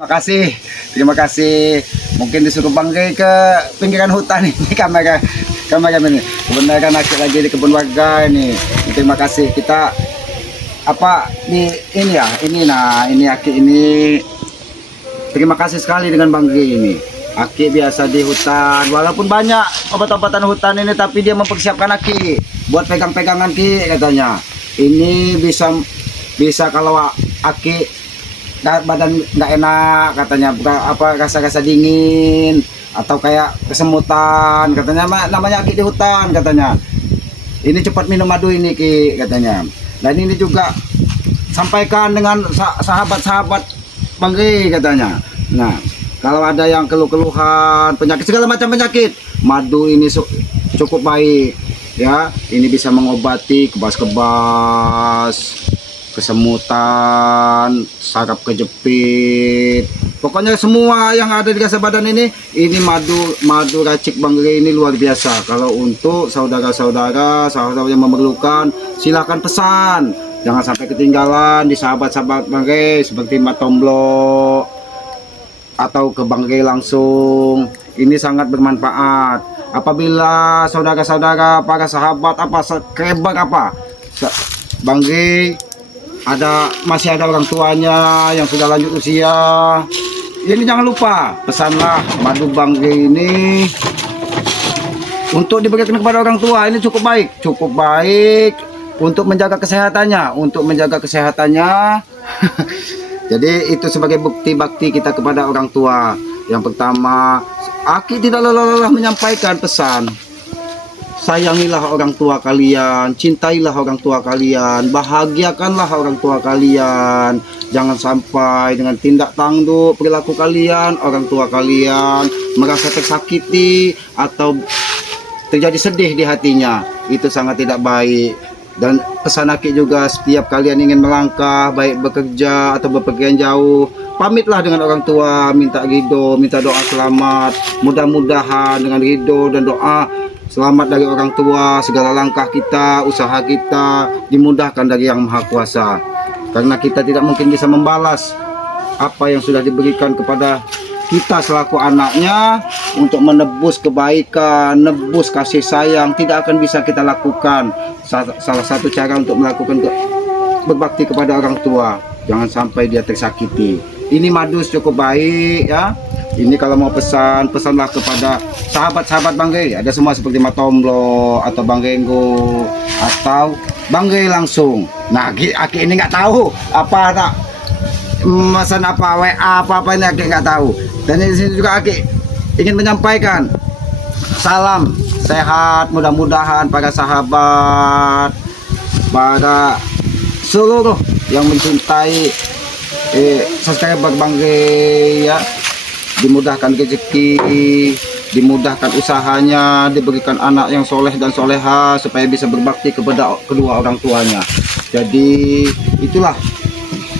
Terima kasih. Mungkin disuruh Banggai ke pinggiran hutan ini kamera ini. Kebenaran akhir lagi di kebun warga ini. Terima kasih kita ini Aki ini. Terima kasih sekali dengan Banggai ini. Aki biasa di hutan, walaupun banyak obat-obatan hutan ini, tapi dia mempersiapkan Aki buat pegang-pegangan Ki katanya. Ini bisa kalau Aki badan nggak enak katanya, bukan rasa-rasa dingin atau kayak kesemutan katanya, namanya Ki di hutan katanya. Ini cepat minum madu ini Ki katanya. Dan ini juga sampaikan dengan sahabat-sahabat Banggai katanya. Nah, kalau ada yang keluh-keluhan penyakit, segala macam penyakit, madu ini cukup baik ya. Ini bisa mengobati kebas-kebas, kesemutan, saraf kejepit, pokoknya semua yang ada di rasa badan ini madu racik Banggai ini luar biasa. Kalau untuk saudara-saudara yang memerlukan, silahkan pesan, jangan sampai ketinggalan di sahabat-sahabat Banggai seperti Mbak Tomblo atau ke Banggai langsung. Ini sangat bermanfaat apabila saudara-saudara, para sahabat kerabat Banggai masih ada orang tuanya yang sudah lanjut usia, ini jangan lupa pesanlah madu Banggai ini untuk diberikan kepada orang tua. Ini cukup baik untuk menjaga kesehatannya, jadi itu sebagai bukti bakti kita kepada orang tua. Yang pertama, Aki tidak lelah menyampaikan pesan, sayangilah orang tua kalian, cintailah orang tua kalian, bahagiakanlah orang tua kalian. Jangan sampai dengan tindak tanduk perilaku kalian, orang tua kalian merasa tersakiti atau terjadi sedih di hatinya. Itu sangat tidak baik. Dan pesan Aki juga, setiap kalian ingin melangkah, baik bekerja atau bepergian jauh, pamitlah dengan orang tua, minta ridho, minta doa selamat. Mudah-mudahan dengan ridho dan doa selamat dari orang tua, segala langkah kita, usaha kita dimudahkan dari Yang Maha Kuasa. Karena kita tidak mungkin bisa membalas apa yang sudah diberikan kepada kita selaku anaknya. Untuk menebus kebaikan, nebus kasih sayang, tidak akan bisa kita lakukan. Salah satu cara untuk melakukan berbakti kepada orang tua, jangan sampai dia tersakiti. Ini madu cukup baik ya. Ini kalau mau pesanlah kepada sahabat-sahabat Banggai, ada semua seperti Matomblo atau Banggenggo atau Banggai langsung. Nah, Aki ini nggak tahu pesan WA apa ini, Aki nggak tahu. Dan di sini juga Aki ingin menyampaikan salam sehat, mudah-mudahan para sahabat, pada seluruh yang mencintai subscriber Banggai ya, dimudahkan rezeki, dimudahkan usahanya, diberikan anak yang soleh dan soleha supaya bisa berbakti kepada kedua orang tuanya. Jadi itulah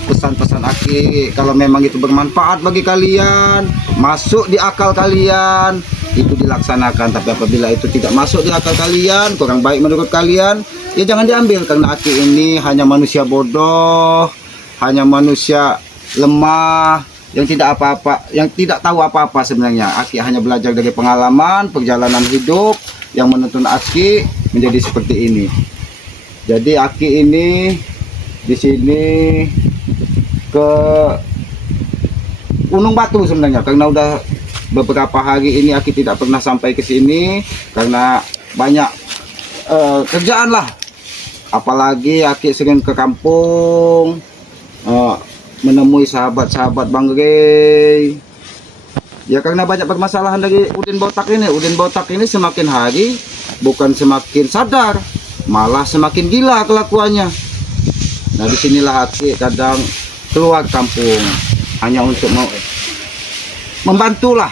pesan-pesan Aki. Kalau memang itu bermanfaat bagi kalian, masuk di akal kalian, itu dilaksanakan. Tapi apabila itu tidak masuk di akal kalian, kurang baik menurut kalian, ya jangan diambil. Karena Aki ini hanya manusia bodoh, hanya manusia lemah yang tidak tahu apa-apa sebenarnya. Aki hanya belajar dari pengalaman perjalanan hidup yang menuntun Aki menjadi seperti ini. Jadi Aki ini di sini ke Gunung Batu sebenarnya, karena udah beberapa hari ini Aki tidak pernah sampai ke sini karena banyak kerjaan lah. Apalagi Aki sering ke kampung menemui sahabat-sahabat Banggai ya, karena banyak permasalahan dari Udin Botak ini. Udin Botak ini semakin hari bukan semakin sadar, malah semakin gila kelakuannya. Nah, disinilah Aki kadang keluar kampung hanya untuk membantulah.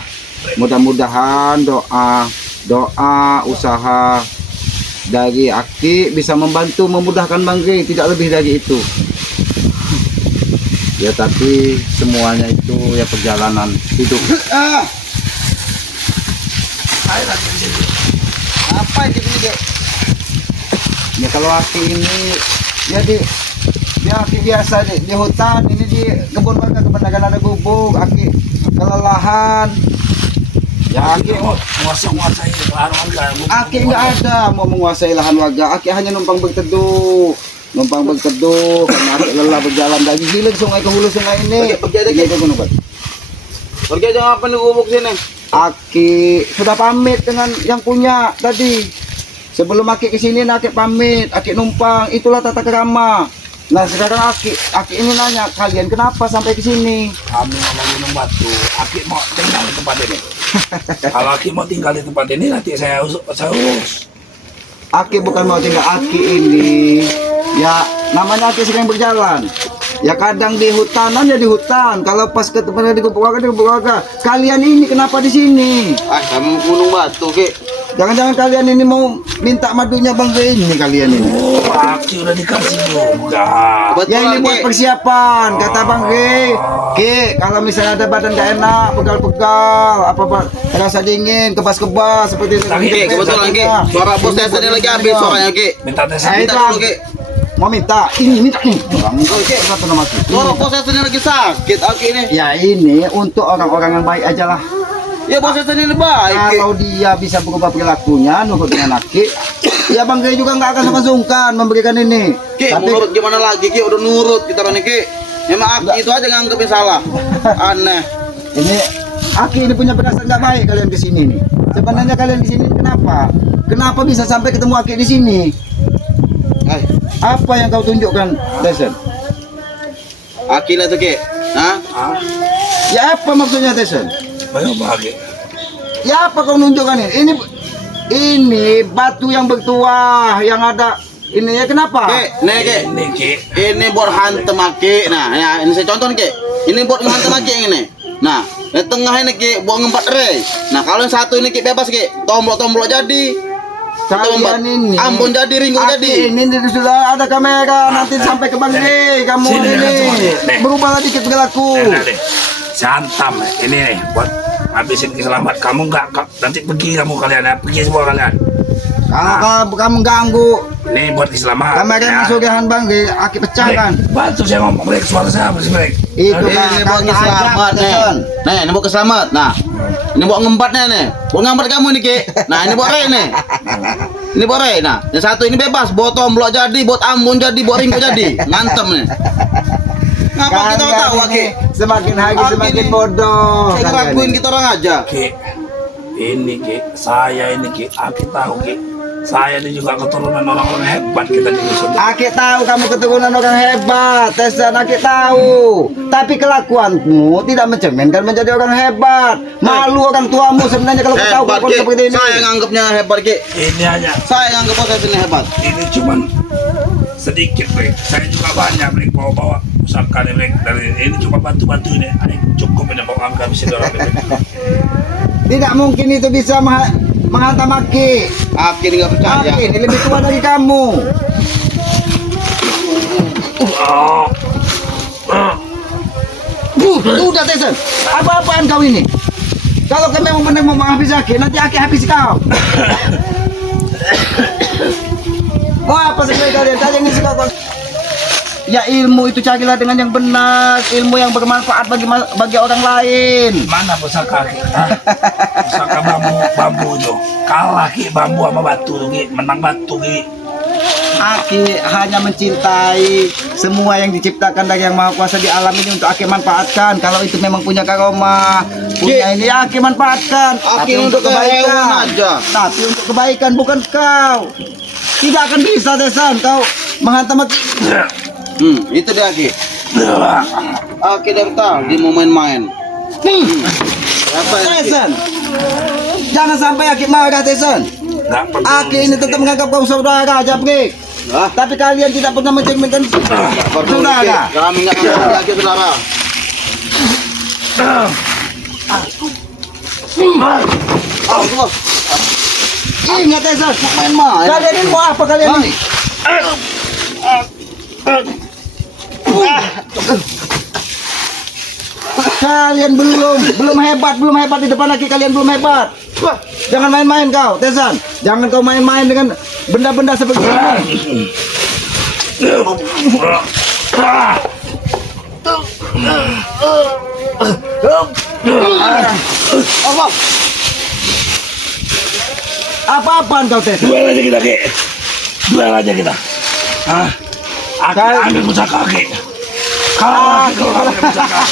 Mudah-mudahan doa usaha dari Aki bisa membantu memudahkan Banggai, tidak lebih dari itu ya. Tapi semuanya itu ya perjalanan hidup. Apa itu ya, kalau Aki ini ya Ya aki biasa di hutan, ini di kebun warga kebanyakan ada gubuk, aki kelelahan. Ya aki menguasai lahan warga. aki nggak ada mau menguasai lahan warga, aki hanya numpang berteduh. Karena aki lelah berjalan dari hilir sungai ke hulu sungai ini. Pergi ke gunung Bat. Pergi aja apa nih gubuk sini? Aki sudah pamit dengan yang punya tadi. Sebelum aki kesini, aki pamit, aki numpang. Itulah tata kerama. Nah sekarang aki ini nanya, kalian kenapa sampai ke sini? Kami mau minum batu. Aki mau tinggal di tempat ini. Kalau Aki mau tinggal di tempat ini nanti saya urus. Aki bukan mau tinggal, aki ini ya namanya aki sedang berjalan. Ya kadang di hutanan ya di hutan. Kalau pas ketemu di gubuk warga. Kalian ini kenapa di sini? Ah, kamu gunung batu ke? Jangan-jangan kalian ini mau minta madunya Bang Ge ini kalian ini. Oh, Aki udah dikasih juga. Ya ini buat persiapan, kata Bang Ge. Kalau misalnya ada badan gak enak, pegal-pegal, apa terasa dingin, kebas-kebas seperti itu. Ki, kebetulan Ki. Suara bos saya tadi lagi habis suaranya Ki. Minta tes. Minta dulu Ki. Mau minta nih. Bang Ge, satu nama Ki. Suara bos saya tadi lagi sakit Aki ini. Ya ini untuk orang-orang yang baik aja lah. Ya bos saya tadi baik Ki. Kalau dia bisa berubah perilakunya, nurut dengan Aki, ya Bang Ge juga nggak akan sungkan memberikan ini. Ki, mau nurut gimana lagi Ki? Udah nurut kita nih Ki. Memang Aki itu aja nganggepin salah. Aneh. Ini Aki ini punya perasaan nggak baik kalian di sini nih. Sebenarnya kalian di sini kenapa? Kenapa bisa sampai ketemu Aki di sini? Apa yang kau tunjukkan, Tyson? Aki lah tuh Ki. Hah? Ya apa maksudnya, Tyson? Banyak bahagia. Ya apa kau nunjukkan ini? Ini batu yang bertuah, yang ada ini ya kenapa? Ki, nih Ki. Ini Ki. Ini buat hantem Aki. Nah, ya ini saya contoh nih Ki. Ini buat menghantem Aki ini. Nah, di tengah ini Ki buat ngempat rey. Nah, kalau yang satu ini Ki bebas Ki. Tomblok jadi. Kalian ini Ambon jadi, Ringo Aki jadi. ini sudah ada kamera nanti sampai ke Bang Ge. Kamu Sini, ini nih. berubahlah dikit perilaku. Nih. Santam ini nih buat habisin keselamat. Kamu nggak nanti pergi kalian ya. Pergi semua kalian. Kalau kamu ganggu Ini buat keselamatan. kamera ya. sugahan Bang Ge, Aki pecahkan. Bantu saya ngomong, Brek. Suara saya apa sih, Brek? Itu Ini buat keselamat nih. Nah, ini buat keselamat. Nah, ini buat ngempatnya nih. Buat ngempat kamu nih Ki. Nah, ini buat rey nih. Ini buat rey. Nah, yang satu ini bebas. Buat tomblok jadi, buat Ambon jadi, buat Ringo jadi. Ngantem nih. Ngapa kita tahu Ki? Semakin hari Aki semakin ini- bodoh. Saya kalian ngelakuin ini. kita orang aja. Ki, ini Ki, saya ini Ki, Aki tahu Ki. Saya ini juga keturunan orang-orang hebat kita di dusun. Aki tahu kamu keturunan orang hebat, Tesan Aki tahu. Tapi kelakuanmu tidak mencerminkan menjadi orang hebat. Malu orang tuamu sebenarnya kalau kau tahu Hebat kelakuan Ki. seperti ini. Saya nganggapnya hebat Ki. Ini hanya, Saya nganggap bos saya ini hebat. ini cuman sedikit Brek. Saya juga banyak Brek bawa-bawa pusaka nih Brek. Dari ini cuma bantu-bantu ini. Ini cukup ini bawa angka bisa dorong Brek. Tidak mungkin itu bisa menghantam Aki. Aki ini nggak percaya. Aki ini lebih tua dari kamu. Oh. Udah Tesan, apa-apaan kau ini? Kalau kau memang benar mau menghabisi Aki, nanti Aki habis kau. Wah, apa sekali kalian ini suka kau. Ya ilmu itu carilah dengan yang benar, ilmu yang bermanfaat bagi orang lain. Mana pusaka Ki? Hah? Pusaka bambu itu. Kalah Ki bambu sama batu tuh Ki. Menang batu Ki. Aki hanya mencintai semua yang diciptakan dari yang Maha Kuasa di alam ini untuk Aki manfaatkan. Kalau itu memang punya karomah, punya ini ya Aki manfaatkan. Aki Tapi untuk hewan aja. Tapi untuk kebaikan bukan kau. Tidak akan bisa Desan kau menghantam Aki. Itu dia Aki. Aki dari tahu dia mau main-main. Apa ini? Desan, jangan sampai Aki marah Desan. Nggak perlu. Aki ini tetap menganggap kau saudara aja Brik. Ah, Tapi kalian tidak pernah mencerminkan perlu saudara. Ki. Kami nggak ngerti Aki saudara. Allah. Ingat Desan, Main-main. kalian ini mau apa kalian ini? Kalian belum hebat di depan lagi kalian belum hebat. Wah, jangan main-main kau, Tesan. Jangan kau main-main dengan benda-benda seperti ini. Allah. Apa-apaan kau tes? Duel aja kita, Ki. Duel aja kita. Hah? Aki ambil pusaka, Ki. Kalau ambil pusaka.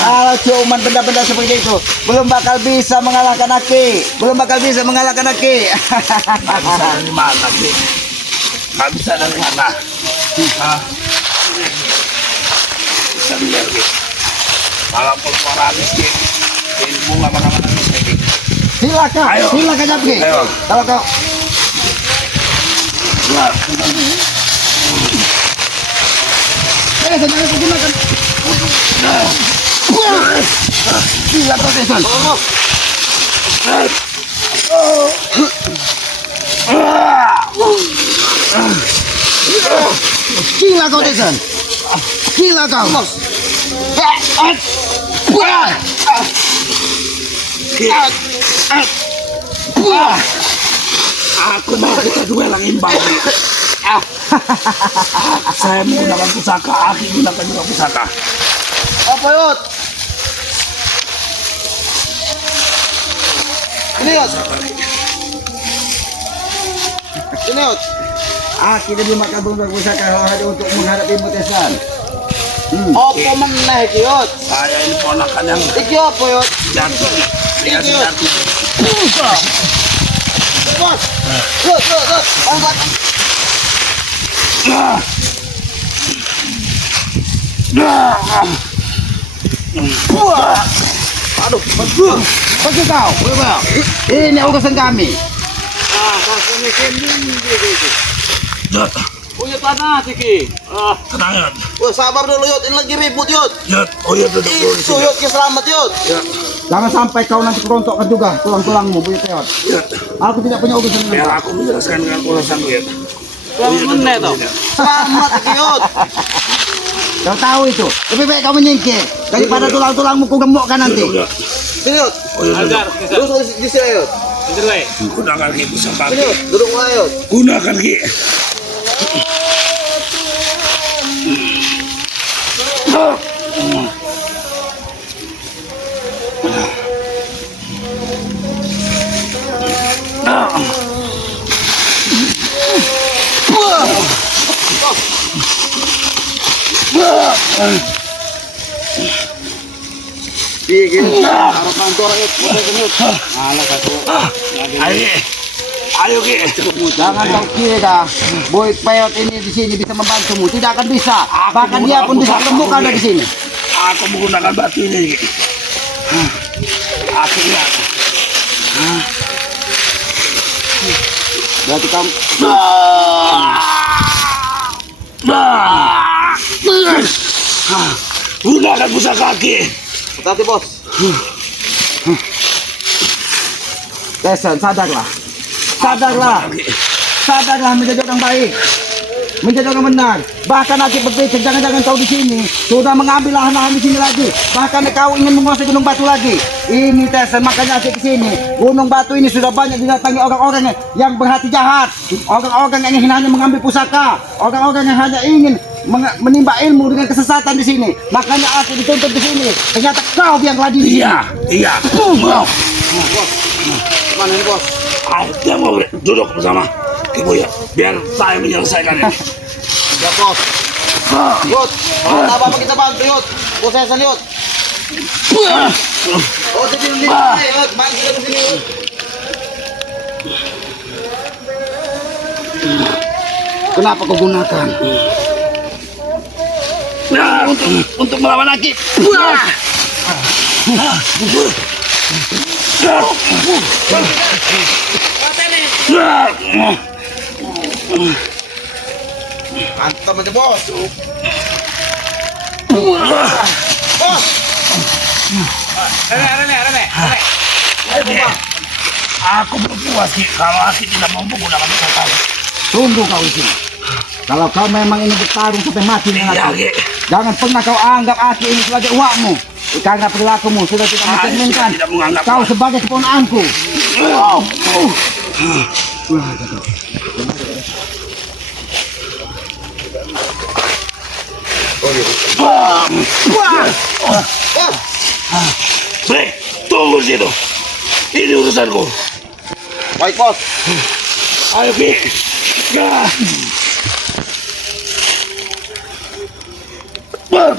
Kalau cuma benda-benda seperti itu belum bakal bisa mengalahkan Aki. Belum bakal bisa mengalahkan Aki. Nggak bisa dari mana, Ki? Nggak bisa dari mana? Hah? Bisa biar, Ki. Walaupun suara habis, Ki. Ilmu nggak bakal habis, Ki. Silakan, Ayo. silakan Aki. Ayo. Kalau kau Wah. jangan kau gunakan. Gila kau Teson. Gila kau Teson. Gila kau. Aku mau kita duel yang imbang. Saya menggunakan pusaka, Aki gunakan juga pusaka. Apa Yot? Ini Yot. Ini Yot. Aki dia makan bumbu pusaka hanya untuk menghadapi Teson. Apa meneh iki Yot? Saya ini ponakan yang Iki apa Yot? jatuh. Dia Iki, jatuh. Bos. Yot, Yot, Yot. Angkat. Aduh, pergi kau. Ini urusan kami. Jat, Punya tanah Tiki. tenang Yot. Wah, sabar dulu Yot. Ini lagi ribut Yot. Jat, oh iya duduk dulu di Itu sini. Yot, ki selamat Yot. Jat, Jangan sampai kau nanti kerontokkan juga tulang-tulangmu, Buya Teot. Jat. Aku tidak punya urusan dengan Biar kau. aku menjelaskan dengan ulasanku ya. Selamat meneh toh. Selamat Tiki Yot. Kau tahu itu. Lebih baik kau menyingkir daripada tulang-tulangmu ku gemukkan nanti. Duduk, Yot. Sini Yot. Oh iya duduk. Duduk di sini Yot. Gunakan ki pusaka. Sini Yot. Duduk mulai Yot. Gunakan ki. Iya gini. Harapan tuh orang Yot. Boleh kan Yot. Alah satu. Ayo, ayo ki. Jangan kau kira Boy Peot ini di sini bisa membantumu. Tidak akan bisa. Bahkan dia pun bisa temukan dari sini. Aku menggunakan batu ini ki. Aku lihat. Berarti kamu Gunakan pusaka ki. Hati bos. Teson, sadarlah. Sadarlah. Sadarlah menjadi orang baik. Menjadi orang benar. Bahkan Aki berpikir jangan-jangan kau di sini sudah mengambil lahan-lahan di sini lagi. Bahkan kau ingin menguasai Gunung Batu lagi. Ini Teson, makanya Aki ke sini. Gunung Batu ini sudah banyak didatangi orang-orang yang berhati jahat. Orang-orang yang hanya mengambil pusaka. Orang-orang yang hanya ingin menimba ilmu dengan kesesatan di sini. Makanya Aki dituntut di sini. Ternyata kau yang lagi di sini. Iya, iya. Mau. Mana ini bos? Ayo, dia mau duduk bersama Ibu ya. Biar saya menyelesaikan ini. Ya bos. Yot. Apa kita bantu Yot? Prosesan Yot. Oh jadi ini Yot. Bantu kita ke sini Yot. Kenapa kau gunakan? Nah, untuk melawan Aki. Mantap aja bos. Bos. Aku belum puas Ki. Kalau Aki tidak mau menggunakan pusaka. Tunggu kau di sini. Kalau kau memang ingin bertarung sampai mati dengan Iya aku, Ki. jangan pernah kau anggap Aki ini sebagai uakmu. Karena perilakumu sudah tidak mencerminkan tidak menganggap kau uak. sebagai keponakanku. Brek, tunggu situ. Ini urusanku. Baik, bos. Ayo, Ki. Ya. Wah.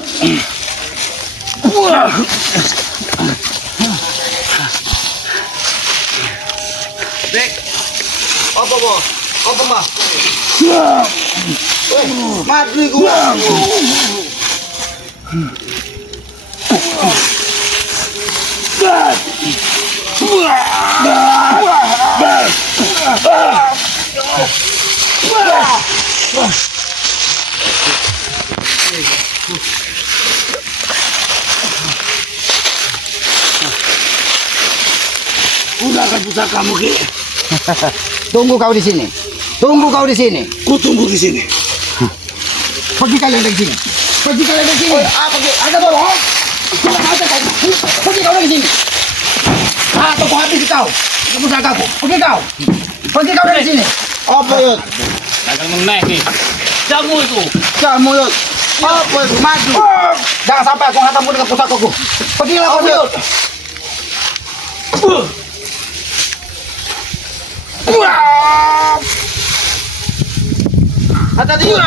Bek. Apa, bos? Apa, Mbak? Wah. Mati gua. Gunakan pusakamu, Ki. Tunggu kau di sini. Tunggu kau di sini. Ku tunggu di sini. Pergi kalian dari sini. Pergi kalian dari sini. Apa, Ki? Ada bohong. Kurang ajar kau. Pergi kau dari sini. Atau kau habis kau. Pusakaku. Pergi kau. Pergi kau dari sini. Apa, Yud? Dagang menaik nih. Jamu itu. Kamu, Yud. Apa itu? Maju. Jangan sampai aku hantammu dengan pusakaku. Pergilah kau, Yud. Hati-hati, Yud.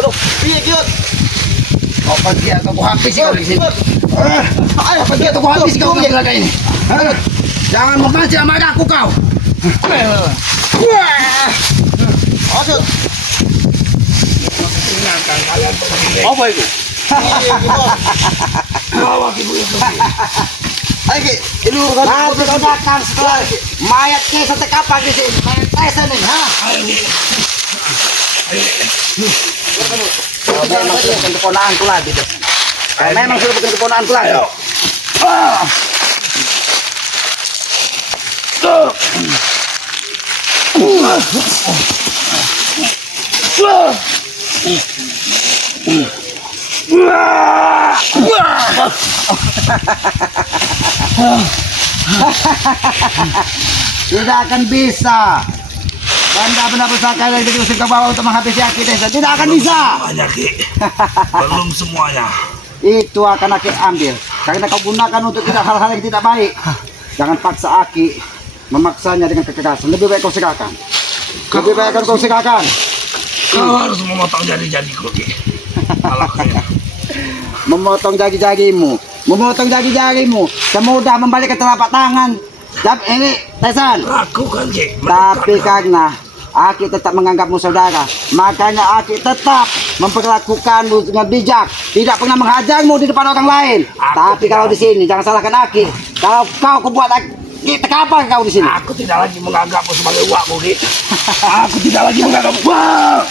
Aduh, piye, Yud? Kau pergi atau kau habis kau di sini. Ayo, Pergi atau kau habis kau di laga ini. Jangan memancing sama aku kau. Awas, Yud. Ingatkan kalian pergi. Apa itu? Iya, bos. Bawa Ki begitu. Ayo, Ki. Ini urusan. Nanti kau datang setelah mayat Kesa terkapar di sini. Mayat Kesa nih, ha? Ayo, Ki. Kau memang sudah bukan keponakanku lagi tuh. Kau memang sudah bukan keponakanku lagi. Ayo. Tidak akan bisa. Benda-benda pusaka yang diusir ke bawah untuk menghabisi Aki Desa. Tidak akan bisa. Semuanya, Ki. Belum semuanya. Itu akan Aki ambil. Karena kau gunakan untuk tidak hal-hal yang tidak baik. Jangan paksa Aki memaksanya dengan kekerasan. Lebih baik kau silakan. Lebih baik kau silakan. Kau harus memotong jari-jariku, Ki. Alahnya. Memotong jari-jarimu. Memotong jari-jarimu. Semudah membalik ke telapak tangan. Ini Tesan. Lakukan, Ki. Tapi karena Aki tetap menganggapmu saudara, makanya Aki tetap memperlakukanmu dengan bijak, tidak pernah menghajarmu di depan orang lain. Tapi kalau di sini jangan salahkan Aki. Kalau kau buat Aki terkapar kau di sini. Aku tidak lagi menganggapmu sebagai uakmu, Ki. Aku tidak lagi menganggapmu. Wah!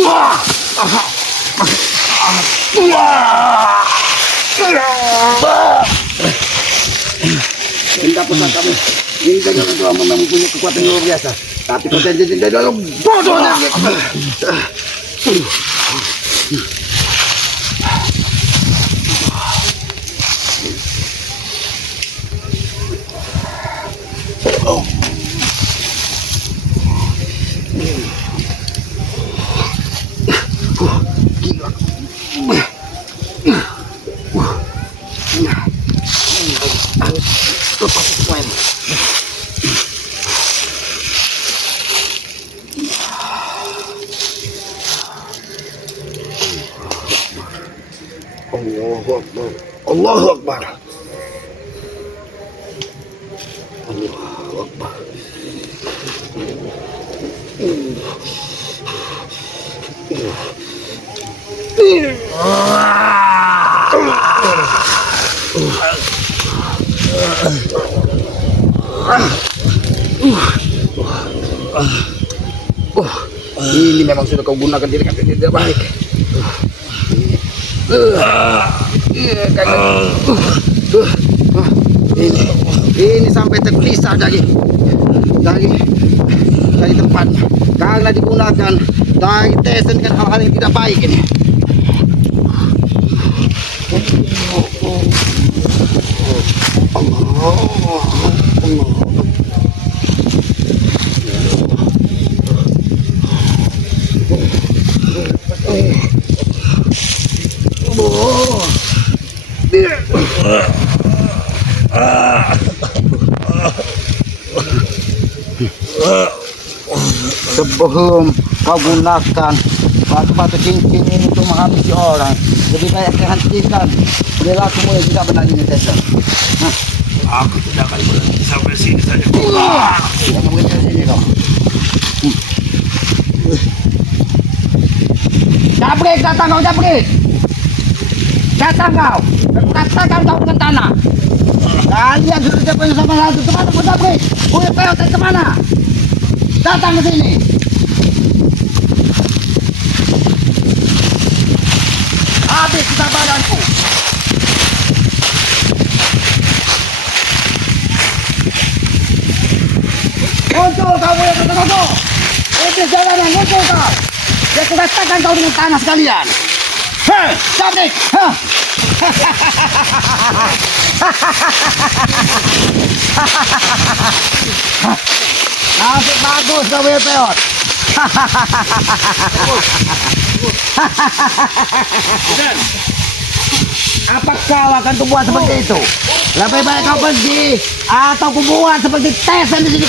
Wah! Wah! Minta pusakamu. Ini dengan tuamu memang punya kekuatan luar biasa. Tapi kau janji dalam bodohnya. Allahu Akbar. Allahu Akbar. Allahu Akbar. Ini memang sudah kau gunakan tidak baik. Ini sampai terpisah dari tempatnya. Karena digunakan dari tesen kan hal-hal yang tidak baik ini. Sebelum kau gunakan batu-batu cincin ini untuk menghabisi orang, lebih baik kau hentikan perilakumu yang tidak benar ini, Tessa. Aku tidak akan berhenti sampai sini saja. Jangan berhenti di sini kau. Jabrik, datang kau, Jabrik. Datang kau. Katakan kau dengan tanah. Kalian sudah terpenuh sama satu. Kemana kau, Jabrik? Kulit peot kemana? Datang ke sini. Habis kesabaranku. Muncul kamu yang bertenaga. Iblis jalanan, muncul kau. Saya katakan kau dengan tanah sekalian. Hei, Jabrik. Nasib bagus kau peot. Apa kau akan kubuat seperti itu? Lebih baik kau pergi atau kubuat seperti Tesen di sini.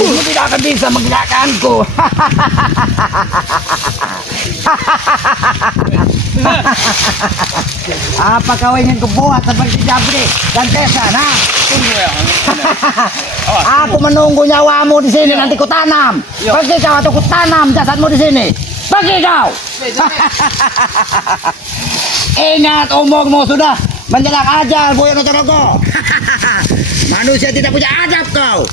Iblis tidak akan bisa menggerakkanku. Apa kau ingin kubuat seperti Jabrik dan Tesen, ha? Tunggu ya. Aku menunggu nyawamu di sini, nanti ku tanam. Pergi kau atau ku tanam jasadmu di sini. Pergi kau. Ingat umurmu sudah menjelang ajal, Boyo Notorogo. Manusia tidak punya adab kau.